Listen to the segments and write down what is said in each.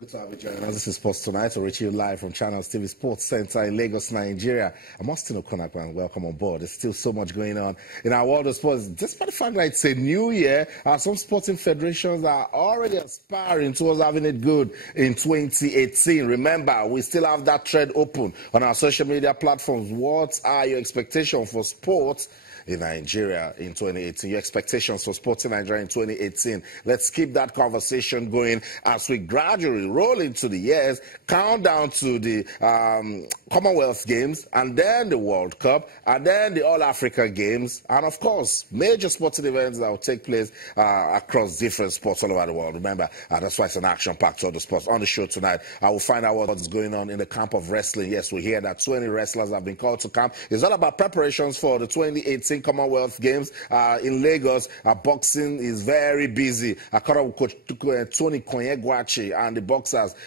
Good to have you joining us. This is Sports Tonight. We're reaching you live from Channels TV Sports Center in Lagos, Nigeria. I'm Austin Okonakwan. Welcome on board. There's still so much going on in our world of sports. Despite the fact that it's a new year, some sporting federations are already aspiring towards having it good in 2018. Remember, we still have that thread open on our social media platforms. What are your expectations for sports in Nigeria in 2018? Your expectations for sports in Nigeria in 2018. Let's keep that conversation going as we gradually roll into the years, count down to the Commonwealth Games, and then the World Cup, and then the All-Africa Games, and of course, major sporting events that will take place across different sports all over the world. Remember, that's why it's an action-packed all the sports. On the show tonight, I will find out what's going on in the camp of wrestling. Yes, we hear that 20 wrestlers have been called to camp. It's all about preparations for the 2018 Commonwealth Games in Lagos. Boxing is very busy. I caught up with Coach Tony Konyegwachi and the boxers.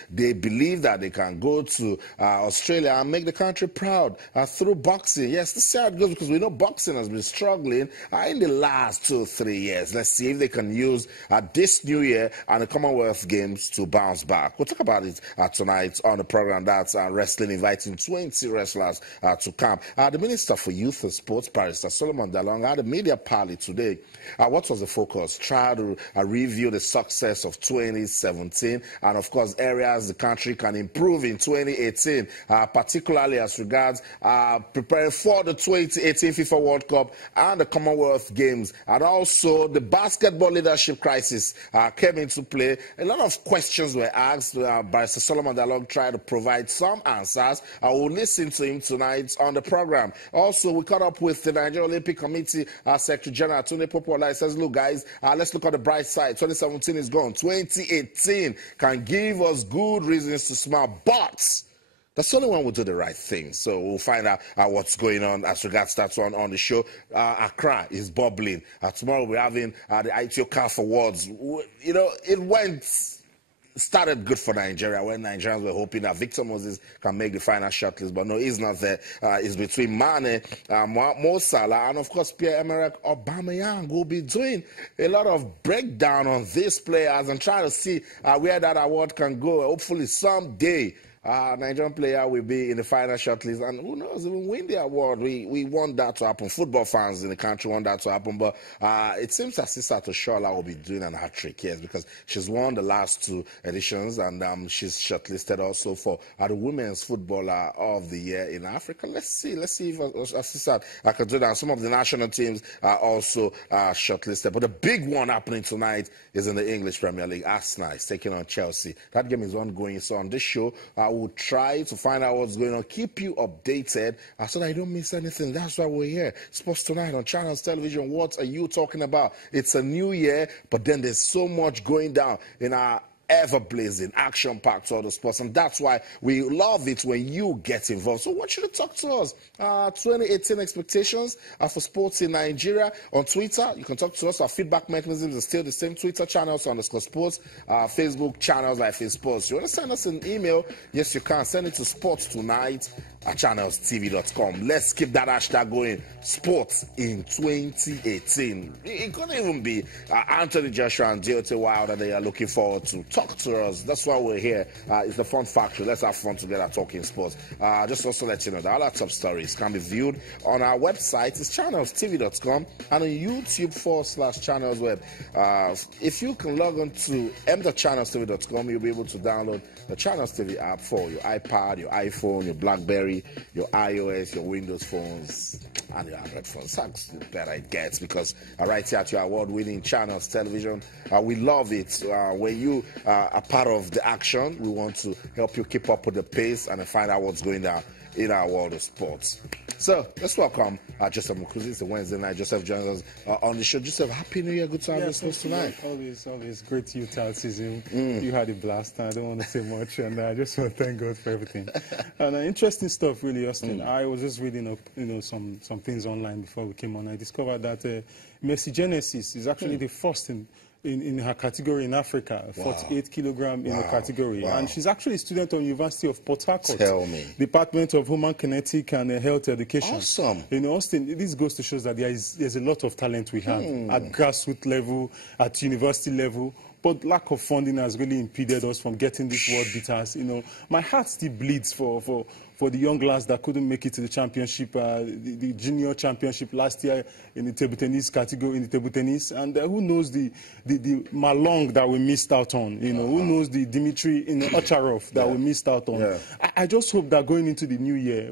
They believe that they can go to Australia and make the country proud through boxing. Yes, this is how it goes, because we know boxing has been struggling in the last 2 or 3 years. Let's see if they can use this new year and the Commonwealth Games to bounce back. We'll talk about it tonight on the program. That's wrestling, inviting 20 wrestlers to camp. The Minister for Youth and Sports, Barrister Solomon Dalong, had a media party today. What was the focus? Try to review the success of 2017 and, of course, areas the country can improve in 2018, particularly as regards preparing for the 2018 FIFA World Cup and the Commonwealth Games. And also, the basketball leadership crisis came into play. A lot of questions were asked. Barrister Solomon Dalong tried to provide some answers. I will listen to him tonight on the program. Also, we caught up with the Nigerian Olympic Committee Secretary General Tunde Popola. He says, look, guys, let's look at the bright side. 2017 is gone. 2018 can give us good reasons to smile, but that's the only one will do the right thing. So we'll find out what's going on as regards that one on the show. Accra is bubbling. Tomorrow we're having the ITO CAF Awards. You know, started good for Nigeria when Nigerians were hoping that Victor Moses can make the final shortlist, but no, he's not there. It's between Mane, Mo Salah, and of course Pierre-Emerick Aubameyang. Will be doing a lot of breakdown on these players and try to see where that award can go. Hopefully someday Nigerian player will be in the final shortlist, and who knows, even win the award. We want that to happen. Football fans in the country want that to happen, but it seems that Sister Toshola will be doing an hat-trick, yes, because she's won the last 2 editions, and she's shortlisted also for the Women's Footballer of the Year in Africa. Let's see if Sister can do that. Some of the national teams are also shortlisted, but the big one happening tonight is in the English Premier League. Arsenal is taking on Chelsea. That game is ongoing, so on this show, will try to find out what's going on, keep you updated so that you don't miss anything. That's why we're here. Sports Tonight on Channels Television. What are you talking about? It's a new year, but then there's so much going down in our ever-blazing, action-packed all the sports, and that's why we love it when you get involved. So I want you to talk to us. 2018 expectations for sports in Nigeria. On Twitter, you can talk to us. Our feedback mechanisms are still the same. Twitter channels _sports, Facebook channels like Sports. You want to send us an email? Yes, you can. Send it to sportstonight@channelstv.com. Let's keep that hashtag going. Sports in 2018. It could even be Anthony Joshua and Deontay Wilder that they are looking forward to. Talk to us. That's why we're here. It's the Fun Factory. Let's have fun together talking sports. Just also let you know that all our top stories can be viewed on our website. It's channelstv.com and on YouTube /channelsweb. If you can log on to m.channelstv.com, you'll be able to download the Channels TV app for your iPad, your iPhone, your BlackBerry, your iOS, your Windows phones, and your Android phones. That's the better it gets, because right here at your award-winning Channels Television, we love it. When you are part of the action, we want to help you keep up with the pace and find out what's going down in our world of sports. So let's welcome Joseph Mukuzi. It's a Wednesday night. Joseph joins us on the show. Joseph, Happy New Year. Good to have you tonight. Always great Utah season. You had a blast. I don't want to say much, and I just want to thank God for everything. And interesting stuff, really, Austin. I was just reading up, some things online before we came on. I discovered that Mercy Genesis is actually the first in her category in Africa, 48 kilogram in the category. And she's actually a student on University of Port Harcourt. Tell me. Department of Human Kinetic and Health Education. Awesome. Austin, this goes to show that there's a lot of talent we have at grassroots level, at university level. but lack of funding has really impeded us from getting these world beaters. You know, my heart still bleeds for the young lads that couldn't make it to the championship, the junior championship last year in the table tennis category, and who knows the Malong that we missed out on, you know, who knows the Dimitri Ocharov that we missed out on. Yeah. I just hope that going into the new year,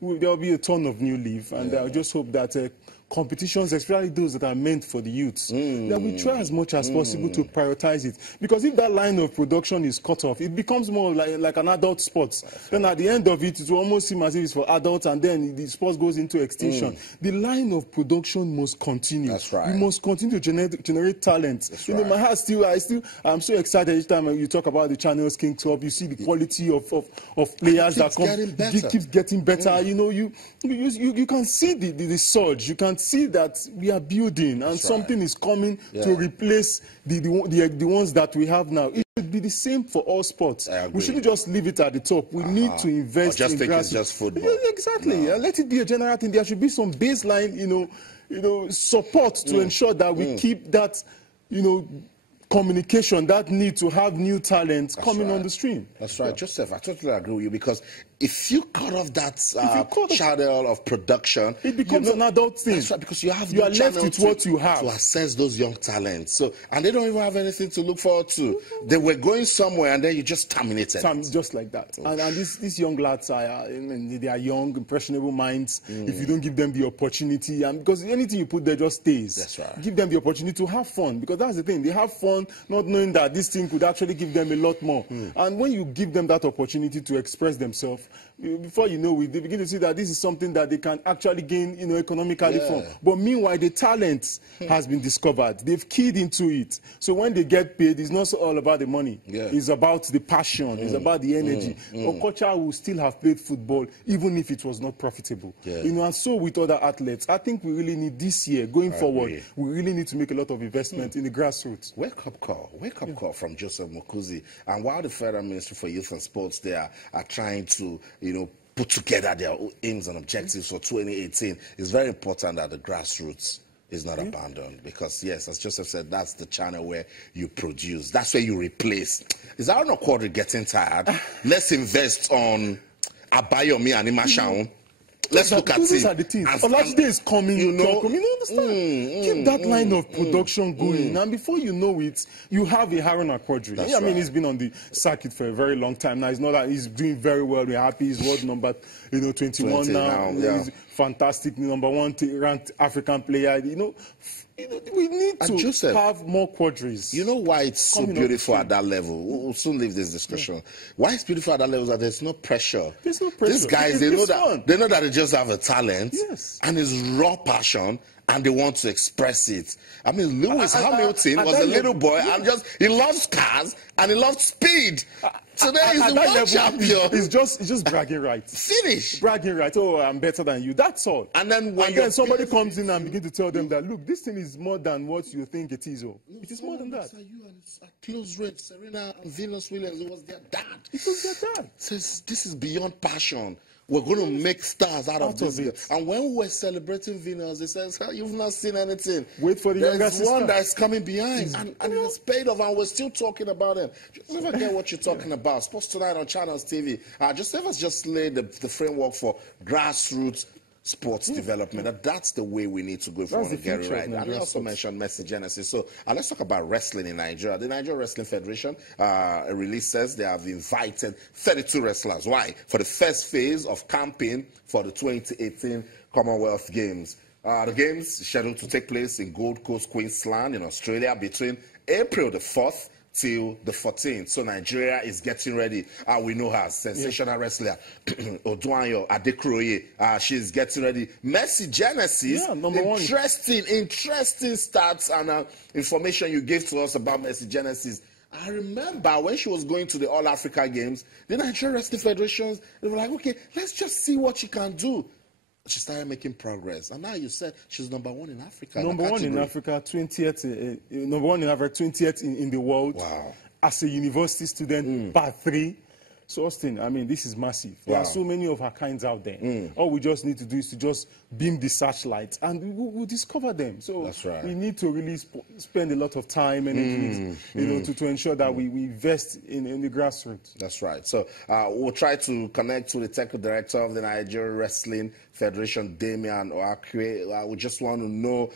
there will be a ton of new leaf, and I just hope that competitions, especially those that are meant for the youths, that we try as much as possible to prioritize it. Because if that line of production is cut off, it becomes more like an adult sport. Then at the end of it, it will almost seem as if it's for adults, and then the sport goes into extinction. The line of production must continue. That's right. We must continue to generate talent. That's you know, right. my heart I'm so excited each time you talk about the Channels Kings Cup. You see the quality of players that come. It keeps getting better. You know, you can see the surge. You can see that we are building, and something is coming to replace the ones that we have now. It should be the same for all sports. We shouldn't just leave it at the top. We need to invest in think it's just football. Yeah, exactly. No. Let it be a general thing. There should be some baseline, you know, support to ensure that we keep that, you know, communication, that need to have new talent coming on the stream. That's right. Joseph, I totally agree with you, because if you cut off that channel of production, it becomes an adult thing. That's right, because you are left with what you have to assess those young talents. So, and they don't even have anything to look forward to. They were going somewhere, and then you just terminated. Just like that. And these young lads they are young, impressionable minds. If you don't give them the opportunity, and because anything you put there just stays. That's right. Give them the opportunity to have fun, because that's the thing. They have fun, not knowing that this thing could actually give them a lot more. And when you give them that opportunity to express themselves, before you know it, they begin to see that this is something that they can actually gain, you know, economically from. But meanwhile, the talent has been discovered. They've keyed into it. So when they get paid, it's not all about the money. It's about the passion. It's about the energy. Okocha will still have played football even if it was not profitable. You know, and so with other athletes, I think we really need this year, going forward, we really need to make a lot of investment in the grassroots. Wake up call from Joseph Mokuzi. And while the Federal Ministry for Youth and Sports there are trying to, you know, put together their aims and objectives for 2018, it's very important that the grassroots is not abandoned, because yes, as Joseph said, that's the channel where you produce, that's where you replace. Is Aaron Okwori getting tired? Let's invest on Abayomi and Imashaun. Let's look at it. Those are the things. Olajide is coming. You understand? Keep that line of production going, and before you know it, you have a Aaron Okwori. I mean, he's been on the circuit for a very long time now. It's not that he's doing very well. We're happy. He's world number, 21 now. He's fantastic, number 1 ranked African player. You know, we need to have more quadris. You know why it's so beautiful at that level? We'll soon leave this discussion. Why it's beautiful at that level is that there's no pressure. There's no pressure. These guys, they know that they just have a talent and it's raw passion, and they want to express it. I mean, Lewis Hamilton was a little boy and he loves cars and he loves speed. Today he's the world champion. It's just bragging rights. Finish. Bragging rights. Oh, I'm better than you. That's all. And then somebody comes in and begin to tell them that, look, this thing is more than what you think it is. It is more than that. You and it's a close race. Serena and Venus Williams, it was their dad. It was their dad. Says this is beyond passion. We're going to make stars out of this. And when we were celebrating Venus, they said, you've not seen anything. Wait for the younger sister. There's one that's coming behind. And it's paid off, and we're still talking about him. Just never get what you're talking about. Sports Tonight on Channels TV. Just laid the framework for grassroots sports development. That's the way we need to go if we want to get it right. And I also mentioned Messi Genesis. So let's talk about wrestling in Nigeria. The Nigeria Wrestling Federation, a release says they have invited 32 wrestlers. Why? For the first phase of campaign for the 2018 Commonwealth Games. The games scheduled to take place in Gold Coast, Queensland in Australia between April the 4th till the 14th. So Nigeria is getting ready. We know her, sensational wrestler, Oduanyo Adekroye. She's getting ready. Messi Genesis, interesting stats and information you gave to us about Messi Genesis. I remember when she was going to the All Africa Games, the Nigeria Wrestling Federation, they were like, okay, let's just see what she can do. She started making progress, and now you said she's number 1 in Africa. Number 1 in Africa, 20th. Number 1 in Africa, 20th in the world. Wow! As a university student, part 3. So, Austin, I mean, this is massive. There Wow. are so many of our kinds out there. All we just need to do is to just beam the searchlight, and we'll discover them. So That's right. we need to really spend a lot of time and energy, to ensure that we invest in the grassroots. That's right. So we'll try to connect to the technical director of the Nigerian Wrestling Federation, Damian Oakwe. We just want to know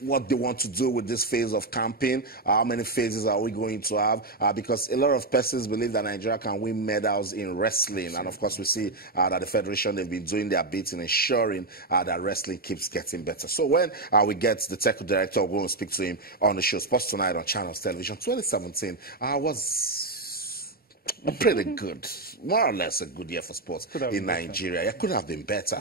what they want to do with this phase of campaign. How many phases are we going to have? Because a lot of persons believe that Nigeria can win medals in wrestling. And of course, we see that the Federation, they've been doing their bit in ensuring that wrestling keeps getting better. So when we get the technical director, we're going to speak to him on the show. Sports Tonight on Channels Television. 2017 was pretty good. More or less a good year for sports in Nigeria. It could have been better.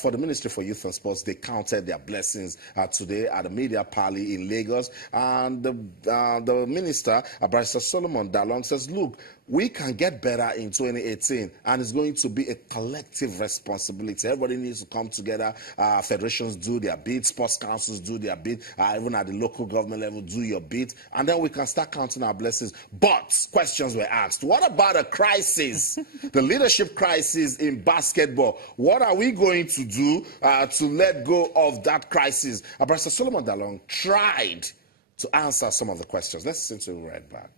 For the Ministry for Youth and Sports, they counted their blessings today at the media parley in Lagos. And the minister, Barrister Solomon Dalong, says, look, we can get better in 2018, and it's going to be a collective responsibility. Everybody needs to come together. Federations do their bit, sports councils do their bit, even at the local government level, do your bit, and then we can start counting our blessings. But questions were asked. What about a crisis? The leadership crisis in basketball. What are we going to do to let go of that crisis? Barrister Solomon Dalong tried to answer some of the questions. Let's listen to it right back.